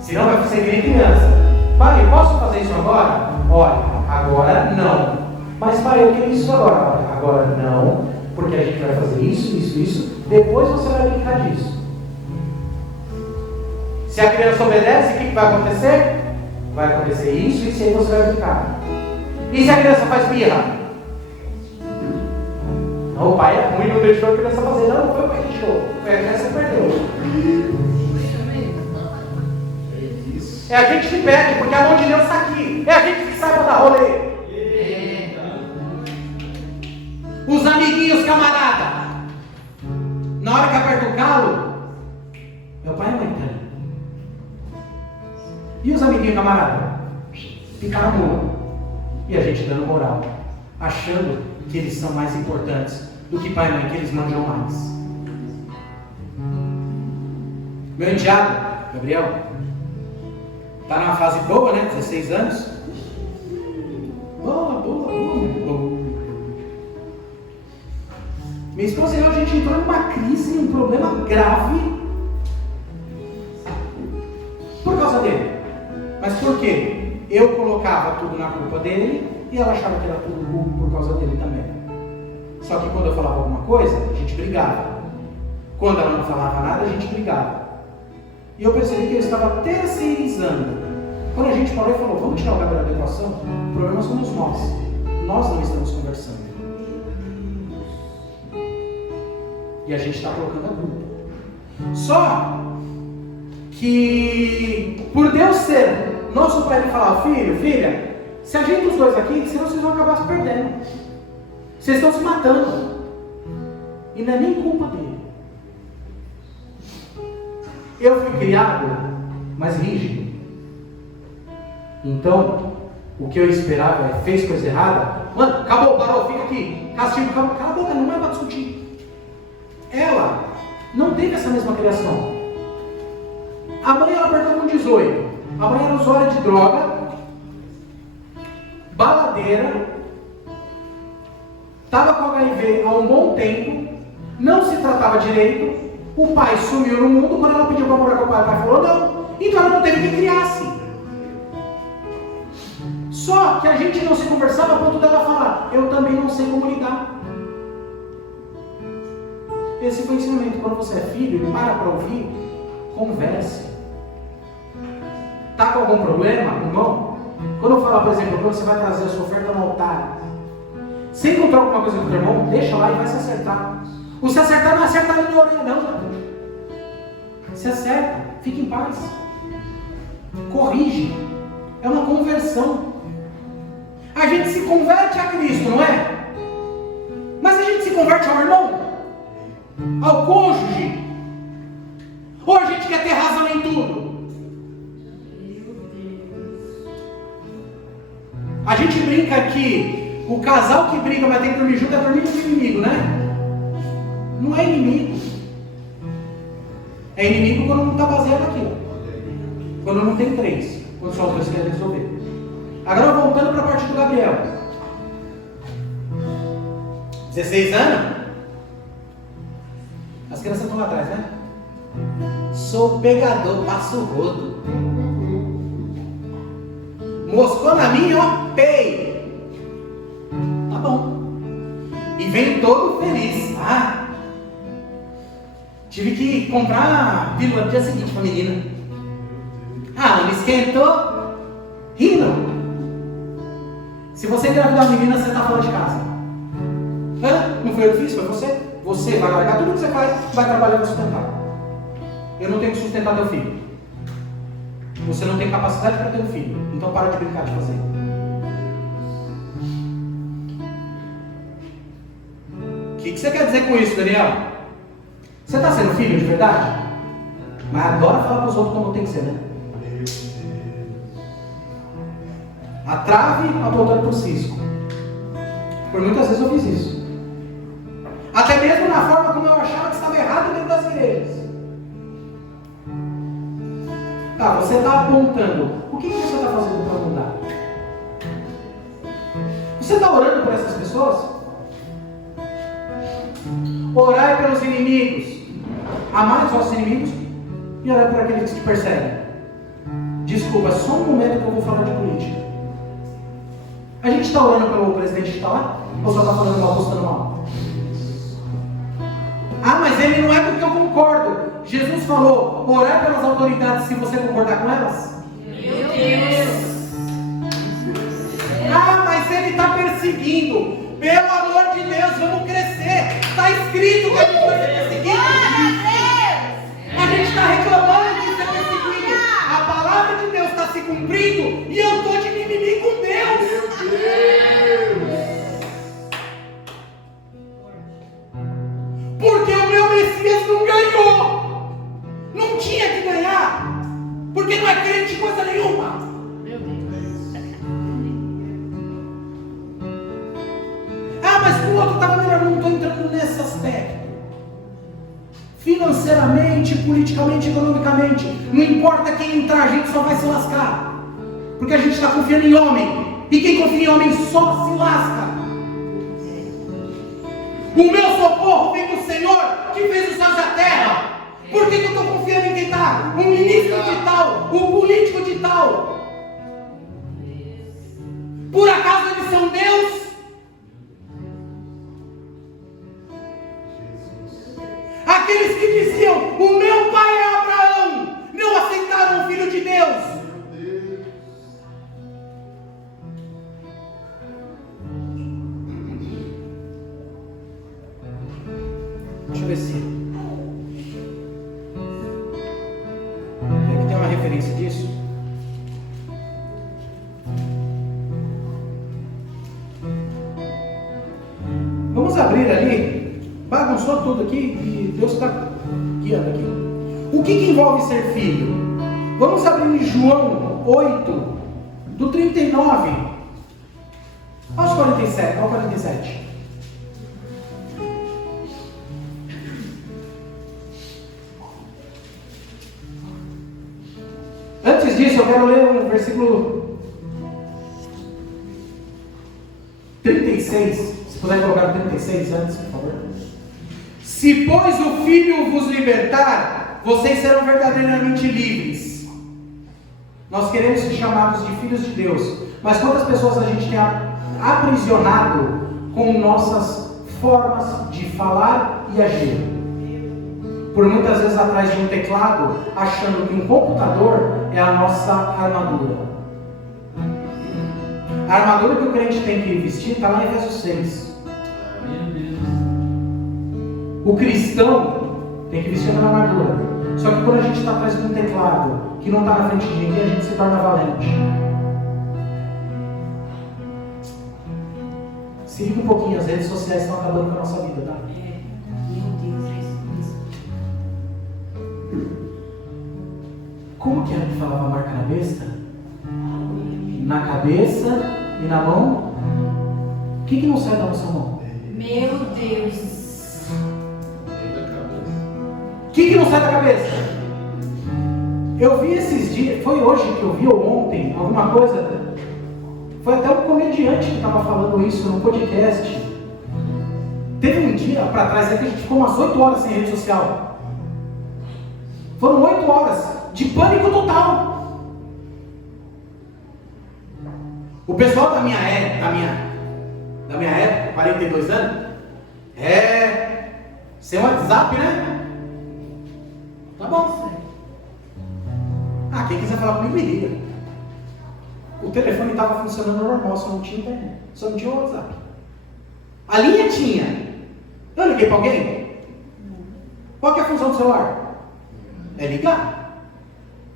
Senão vai ser que nem criança. Pai, posso fazer isso agora? Olha, agora não. Mas pai, eu quero isso agora. Olha, agora não, porque a gente vai fazer isso. Depois você vai brincar disso. Se a criança obedece, o que vai acontecer? Vai acontecer isso, e aí você vai brincar. E se a criança faz birra? Não, o pai é ruim, não deixou a criança fazer. Não foi o pai que deixou. Foi a criança que perdeu. É a gente que pede, porque a mão de Deus está aqui. É a gente que sai para dar rolê. Os amiguinhos, camarada. Na hora que aperta o calo, meu pai é mãe dele. E os amiguinhos, camarada? Ficaram a mula. E a gente dando moral, achando que eles são mais importantes do que pai e mãe, que eles manjam mais. Meu enteado, Gabriel, está numa fase boa, né? 16 anos. Boa. Minha esposa e eu, a gente entrou numa crise, um problema grave por causa dele. Mas por quê? Eu colocava tudo na culpa dele e ela achava que era tudo por causa dele também. Só que quando eu falava alguma coisa, a gente brigava. Quando ela não falava nada, a gente brigava. E eu percebi que eu estava terceirizando. Quando a gente parou e falou, vamos tirar o Gabriel da equação, o problema somos nós. Nós não estamos conversando. E a gente está colocando a culpa. Só que, por Deus ser nosso pai, ele falava, filho, filha, se ajeita os dois aqui, senão vocês vão acabar se perdendo. Vocês estão se matando. E não é nem culpa dele. Eu fui criado mais rígido. Então, o que eu esperava é, fez coisa errada, mano, acabou, parou, fica aqui, castigo, acabou, cala a boca, não é para discutir. Ela não teve essa mesma criação. A mãe, ela perdeu com 18. A mãe era usuária de droga, baladeira, estava com HIV há um bom tempo, não se tratava direito, o pai sumiu no mundo. Quando ela pediu para morar com o pai falou não, então ela não teve que criar-se. Só que a gente não se conversava a ponto dela falar, eu também não sei como lidar. Esse foi o ensinamento. Quando você é filho, para ouvir, converse. Está com algum problema, irmão? Quando eu falar, por exemplo, quando você vai trazer a sua oferta no altar, se encontrar alguma coisa com o teu irmão, deixa lá e vai se acertar. O se acertar não é acertar na orelha, não. Se acerta, fica em paz. Corrige. É uma conversão. A gente se converte a Cristo, não é? Mas a gente se converte ao irmão? Ao cônjuge? Ou a gente quer ter razão em tudo? A gente brinca que o casal que briga vai ter que dormir junto é dormir com o inimigo, né? Não é inimigo. É inimigo quando não está baseado aqui. Quando não tem três. Quando só os dois querem resolver. Agora voltando para a parte do Gabriel. 16 anos? As crianças estão lá atrás, né? Sou pegador, passo o rodo. Moscou na minha, ó, pei. Tá bom. E vem todo feliz. Ah, tive que comprar a pílula no dia seguinte pra menina. Ah, me esquentou. Rindo. Se você engravidar uma menina, você está fora de casa. Hã? Não foi eu que fiz, foi você. Você vai largar tudo que você faz, vai trabalhar no sustentável. eu não tenho que sustentar teu filho. Você não tem capacidade para ter um filho. Então para de brincar de fazer. O que você quer dizer com isso, Daniel? Você está sendo filho de verdade? Mas adora falar para os outros como tem que ser, né? A trave apontando para o cisco. Por muitas vezes eu fiz isso. Até mesmo na forma como eu achava que estava errado dentro das igrejas. Tá, você está apontando. O que você está fazendo para mudar? Você está orando por essas pessoas? Orai pelos inimigos. Amai os vossos inimigos e orai por aqueles que te perseguem. Desculpa, é só um momento que eu vou falar de política. A gente está orando pelo presidente que está lá? Ou só está falando mal, postando mal? Ah, mas ele não é porque eu concordo. Jesus falou, orar pelas autoridades se você concordar com elas? Meu Deus! Ah, mas ele está perseguindo. Pelo amor de Deus, vamos crescer. Está escrito que a gente vai ser perseguido. A gente está reclamando de ser perseguido. A palavra de Deus está se cumprindo e eu estou de mimimi com Deus. Meu Deus! Porque o meu Messias não ganhou. Não tinha que ganhar. Porque não é crente de coisa nenhuma. Meu Deus! Ah, mas o outro estava melhor. Não estou entrando nesse aspecto. Financeiramente, politicamente, economicamente, não importa quem entrar, a gente só vai se lascar. Porque a gente está confiando em homem. E quem confia em homem só se lasca. O meu socorro vem do Senhor que fez os céus e a terra. Por que eu estou confiando em quem está? O ministro de tal, o político de tal. Por acaso eles são Deus? Aqueles que diziam, o meu pai é Abraão, não aceitaram o filho de Deus. Deixa eu ver se aqui tem uma referência disso. Vamos abrir ali. Bagunçou tudo aqui e Deus está guiando aqui. O que envolve ser filho? Vamos abrir em João 8, do 39 aos 47. Ao 47. Antes disso, eu quero ler o versículo 36. Se puder colocar o 36 antes, por favor. Se, pois, o Filho vos libertar, vocês serão verdadeiramente livres. Nós queremos ser chamados de filhos de Deus. Mas quantas pessoas a gente tem aprisionado com nossas formas de falar e agir? Por muitas vezes atrás de um teclado, achando que um computador é a nossa armadura. A armadura que o crente tem que vestir está lá em Efésios 6. O cristão tem que vestir uma armadura. Só que quando a gente está atrás de um teclado que não está na frente de ninguém, a gente se torna valente. Se liga um pouquinho, as redes sociais estão acabando com a nossa vida, tá? Meu Deus, é isso. Como que era que falava a marca na besta? Na cabeça e na mão? O que não sai da nossa mão? Meu Deus! O que não sai da cabeça? Eu vi esses dias, foi hoje que eu vi ou ontem, alguma coisa. Foi até um comediante que estava falando isso no podcast. Teve um dia para trás que a gente ficou umas 8 horas sem rede social. Foram 8 horas de pânico total. O pessoal da minha época, 42 anos, sem WhatsApp, né? Tá bom. Quem quiser falar comigo, me liga. O telefone estava funcionando normal, só não tinha internet, só não tinha o WhatsApp. A linha tinha. Eu liguei para alguém? Qual que é a função do celular? é ligar.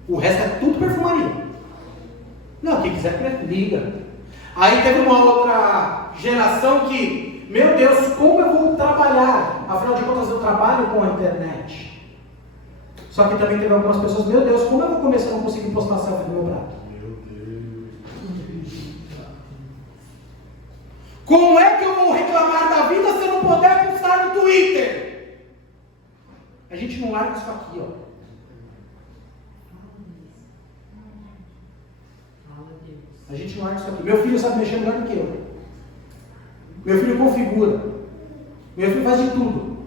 O resto é tudo perfumaria. Não, quem quiser liga. Aí teve uma outra geração que, meu Deus, como eu vou trabalhar? Afinal de contas, eu trabalho com a internet. Só que também teve algumas pessoas, meu Deus, como eu vou comer se eu não conseguir postar selfie do meu prato? Como é que eu vou reclamar da vida se eu não puder postar no Twitter? A gente não larga isso aqui, ó. A gente não larga isso aqui. Meu filho sabe mexer melhor do que eu. Meu filho configura. Meu filho faz de tudo.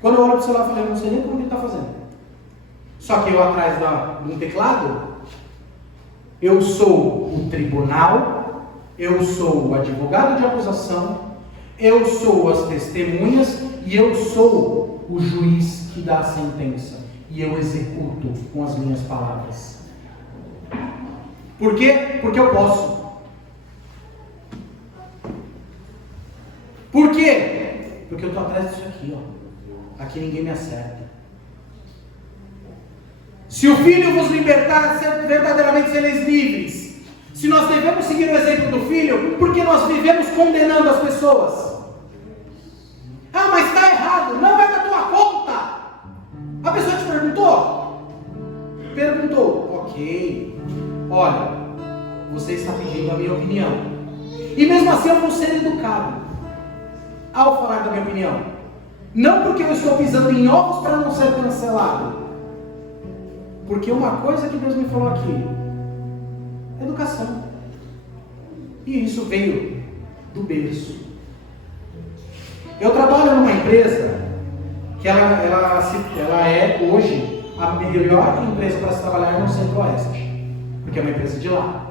Quando eu olho para o celular, eu falo, eu não sei nem como ele está fazendo. Só que eu atrás de um teclado, eu sou o tribunal, eu sou o advogado de acusação, eu sou as testemunhas e eu sou o juiz que dá a sentença. E eu executo com as minhas palavras. Por quê? Porque eu posso. Por quê? Porque eu estou atrás disso aqui, ó. Aqui ninguém me acerta. Se o Filho vos libertar, verdadeiramente sereis livres. Se nós devemos seguir o exemplo do Filho, porque nós vivemos condenando as pessoas. Ah, mas está errado, não é da tua conta. A pessoa te perguntou? Perguntou, ok. Olha, você está pedindo a minha opinião. E mesmo assim eu vou ser educado ao falar da minha opinião. Não porque eu estou pisando em ovos para não ser cancelado. Porque uma coisa que Deus me falou aqui, educação. E isso veio do berço. Eu trabalho numa empresa que ela é hoje a melhor empresa para se trabalhar no Centro-Oeste. Porque é uma empresa de lá.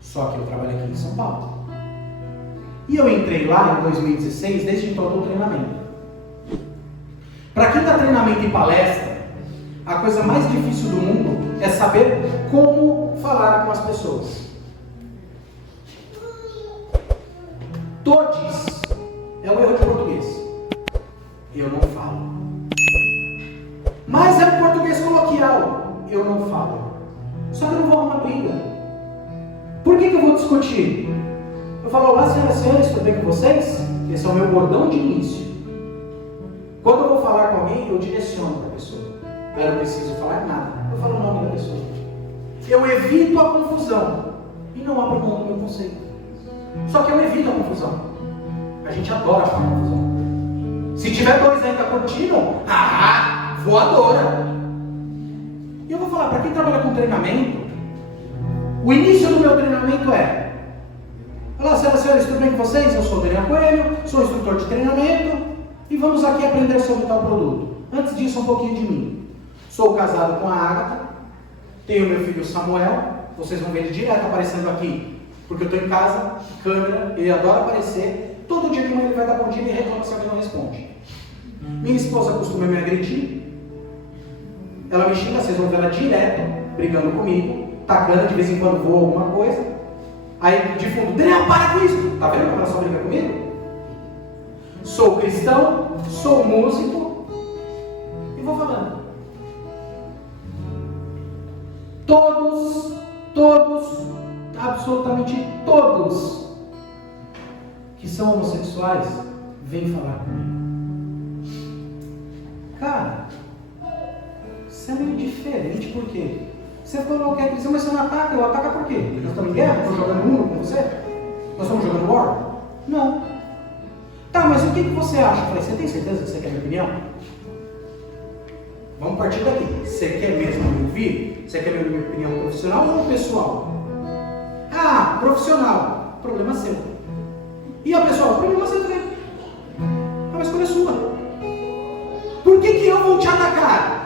Só que eu trabalho aqui em São Paulo. E eu entrei lá em 2016, desde então eu dou treinamento. Para quem dá treinamento e palestra, a coisa mais difícil do mundo é saber como falar com as pessoas. Todes é um erro de português. Eu não falo. Mas é um português coloquial. Eu não falo. Só que eu não vou arrumar briga. Por que eu vou discutir? Eu falo, olá senhoras e senhores, tudo bem com vocês? Esse é o meu bordão de início. Quando eu vou falar com alguém, eu direciono para a pessoa. Eu não preciso falar nada. Eu falo o nome da pessoa. Eu evito a confusão. E não abro mão do meu conceito. Só que eu evito a confusão. A gente adora falar confusão. Se tiver dois ainda curtindo, voadora. E eu vou falar, para quem trabalha com treinamento, o início do meu treinamento é: olá, senhoras e senhores, tudo bem com vocês? Eu sou o Daniel Coelho, sou instrutor de treinamento e vamos aqui aprender sobre tal produto. Antes disso, um pouquinho de mim. Sou casado com a Agatha, tenho meu filho Samuel, vocês vão ver ele direto aparecendo aqui, porque eu estou em casa, câmera, ele adora aparecer. Todo dia de manhã ele vai dar bom dia e reclama se alguém não responde. Minha esposa costuma me agredir, ela me xinga, vocês vão ver ela direto, brigando comigo, tacando, de vez em quando voa alguma coisa. Aí de fundo, Daniel, para com isso! Tá vendo como ela só briga comigo? Sou cristão, sou músico e vou falando. Todos, absolutamente todos que são homossexuais vêm falar comigo. Cara, isso é meio diferente, por quê? Você falou que é cristão, mas você não ataca. Eu ataco por quê? Nós estamos em guerra? Estou jogando Uno com você? Nós estamos jogando War? Não. Tá, mas o que você acha? Eu falei, você tem certeza que você quer minha opinião? Vamos partir daqui. Você quer mesmo me ouvir? Você quer minha opinião profissional ou pessoal? Ah, profissional. Problema seu. E a pessoal? Problema seu também. É uma escolha sua. Por que eu vou te atacar?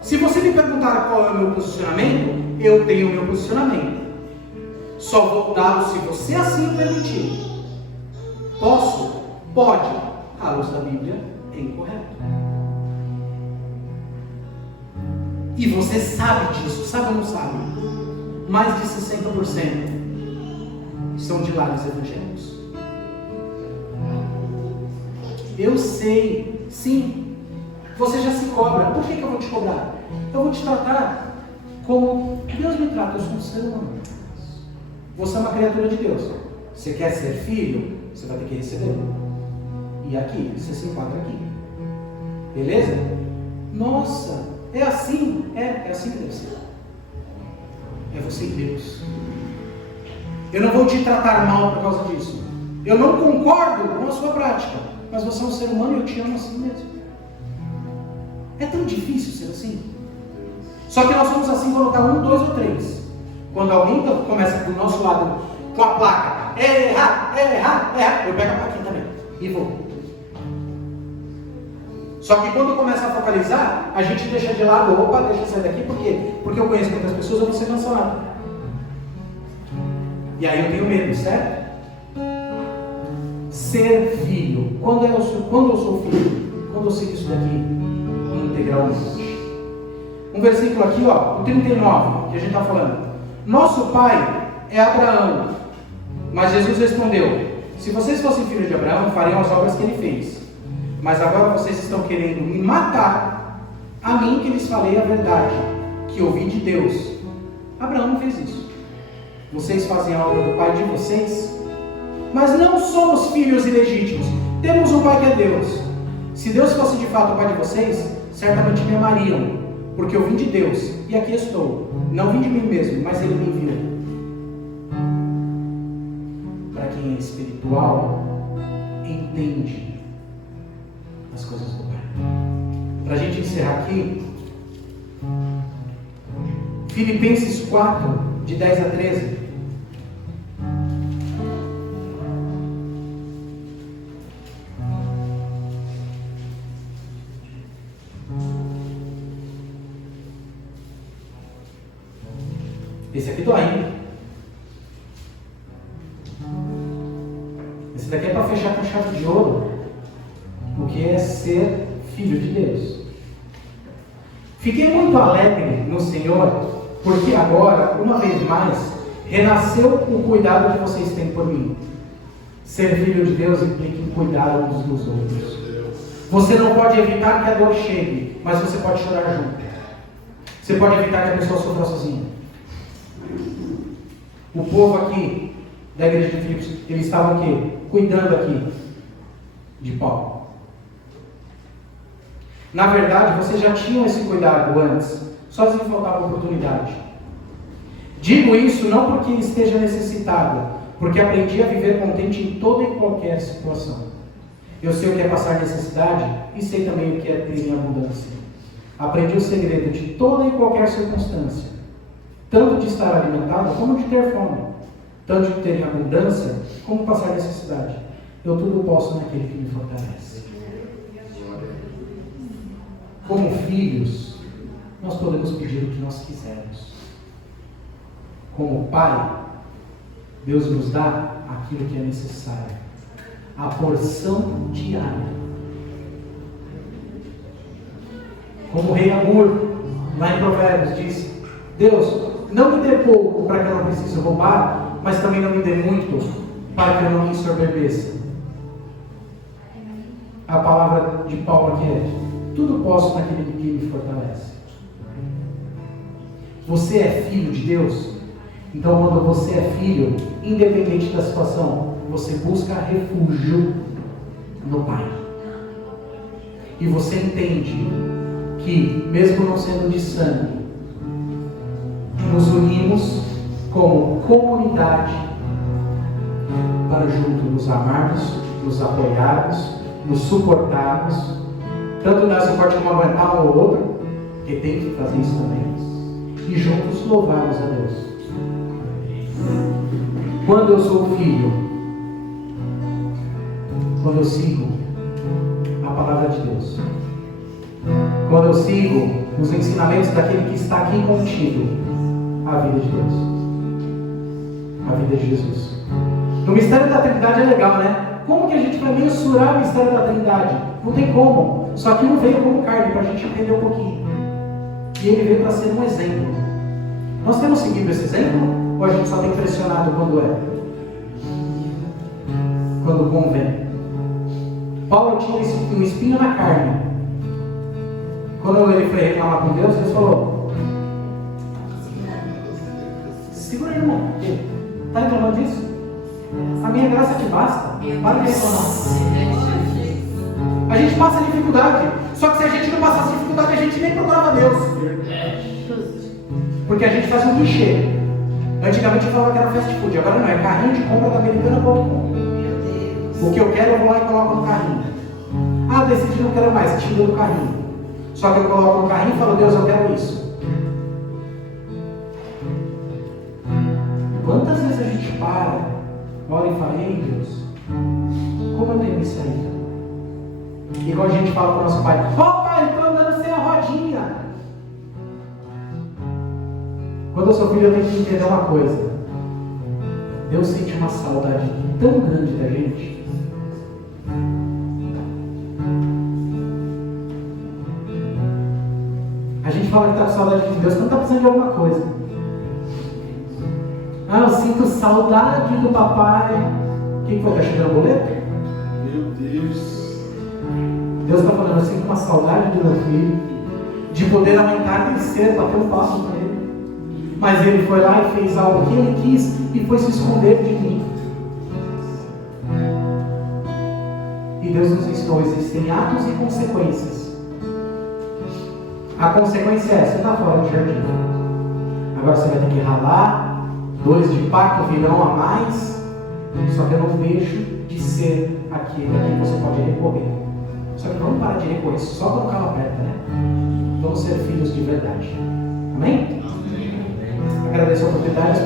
Se você me perguntar qual é o meu posicionamento, eu tenho o meu posicionamento. Só vou dá-lo se você assim o permitir. Posso? Pode. À luz da Bíblia, é incorreto. E você sabe disso, sabe ou não sabe? Mais de 60% são de lares evangélicos. Eu sei, sim. você já se cobra. Por que eu vou te cobrar? Eu vou te tratar como Deus me trata. Eu sou um ser humano. Você é uma criatura de Deus. Você quer ser filho? Você vai ter que receber. E aqui, você se enquadra aqui. Beleza? Nossa, é assim? É assim que deve ser. É você e Deus. Eu não vou te tratar mal por causa disso. Eu não concordo com a sua prática. Mas você é um ser humano e eu te amo assim mesmo. É tão difícil ser assim. Só que nós somos assim quando está 1, 2 ou 3. Quando alguém começa do nosso lado com a placa, é errar, eu pego a plaquinha também e vou. Só que quando começa a focalizar, a gente deixa de lado, opa, deixa eu sair daqui, por quê? Porque eu conheço muitas pessoas, eu vou ser cancelado. E aí eu tenho medo, certo? Ser filho. Quando eu sou filho, quando eu sigo isso daqui, integralmente. Um versículo aqui, ó, o 39, que a gente está falando. Nosso pai é Abraão. Mas Jesus respondeu: se vocês fossem filhos de Abraão, fariam as obras que ele fez. Mas agora vocês estão querendo me matar, a mim que lhes falei a verdade, que ouvi de Deus. Abraão não fez isso. Vocês fazem a obra do pai de vocês, mas não somos filhos ilegítimos. Temos um pai que é Deus. Se Deus fosse de fato o pai de vocês, certamente me amariam, porque eu vim de Deus, e aqui estou. Não vim de mim mesmo, mas Ele me enviou. Para quem é espiritual, entende as coisas do Pai. Para a gente encerrar aqui, Filipenses 4, de 10 a 13. Esse aqui dói, hein? Esse daqui é para fechar com chave de ouro o que é ser filho de Deus. Fiquei muito alegre no Senhor, porque agora, uma vez mais, renasceu o cuidado que vocês têm por mim. Ser filho de Deus implica em cuidar uns dos outros. Você não pode evitar que a dor chegue, mas você pode chorar junto. Você pode evitar que a pessoa sofra sozinha. O povo aqui da igreja de Filipos, eles estavam o quê? Cuidando aqui de Paulo. Na verdade, vocês já tinham esse cuidado antes, só lhes faltava oportunidade. Digo isso não porque esteja necessitado, porque aprendi a viver contente em toda e qualquer situação. Eu sei o que é passar necessidade e sei também o que é ter em abundância. Aprendi o segredo de toda e qualquer circunstância, tanto de estar alimentado como de ter fome, tanto de ter em abundância como passar necessidade. Eu tudo posso naquele que me fortalece. Como filhos, nós podemos pedir o que nós quisermos. Como Pai, Deus nos dá aquilo que é necessário, a porção diária. Como o rei Amor, lá em Provérbios, diz: Deus, não me dê pouco para que eu não precise roubar, mas também não me dê muito para que eu não me ensoberbeça. A palavra de Paulo aqui é: tudo posso naquele que me fortalece. Você é filho de Deus? Então, quando você é filho, independente da situação, você busca refúgio no Pai. E você entende que, mesmo não sendo de sangue, nos unimos como comunidade para juntos nos amarmos, nos apoiarmos, nos suportarmos, tanto dar suporte como aguentar um ou outro, porque tem que fazer isso também, e juntos louvarmos a Deus. Quando eu sou filho, quando eu sigo a palavra de Deus, quando eu sigo os ensinamentos daquele que está aqui contigo, a vida de Deus, a vida de Jesus. No mistério da Trindade é legal, né? Como que a gente vai mensurar o mistério da Trindade? Não tem como. Só que não veio como carne, para a gente entender um pouquinho. E ele veio para ser um exemplo. Nós temos seguido esse exemplo? Ou a gente só tem pressionado quando é? Quando convém. Paulo tinha um espinho na carne. Quando ele foi reclamar com Deus, Deus falou: segura aí, irmão. Está reclamando disso? A minha graça te basta. Para de reclamar. A gente passa dificuldade. Só que se a gente não passasse dificuldade, a gente nem procurava Deus. Porque a gente faz um clichê. Antigamente eu falava que era fast food. Agora não, é carrinho de compra da Americana.com. O que eu quero eu vou lá e coloco no carrinho. Ah, decidi não quero mais, tira do carrinho. Só que eu coloco no carrinho e falo: Deus, eu quero isso. Quantas vezes a gente para, ora e fala: ei Deus, como eu tenho isso aí? Igual a gente fala para o nosso pai: ó pai, estou andando sem a rodinha. Quando eu sou filho, eu tenho que entender uma coisa. Deus sente uma saudade tão grande da gente. A gente fala que está com saudade de Deus quando está precisando de alguma coisa. Ah, eu sinto saudade do papai. Quem foi que está chegando o boleto? Meu Deus. Deus está falando: eu sinto uma saudade do meu filho, de poder aumentar terceiro, bater um passo com ele. Mas ele foi lá e fez algo que ele quis e foi se esconder de mim. E Deus nos ensinou: existem atos e consequências. A consequência é: você está fora do jardim. Agora você vai ter que ralar, 2 de pacto virão a mais. Só que eu não deixo de ser aquele a quem você pode recorrer. Só que vamos parar de recorrer só quando o carro aperta, né? Vamos ser filhos de verdade. Amém? Agradeço a oportunidade.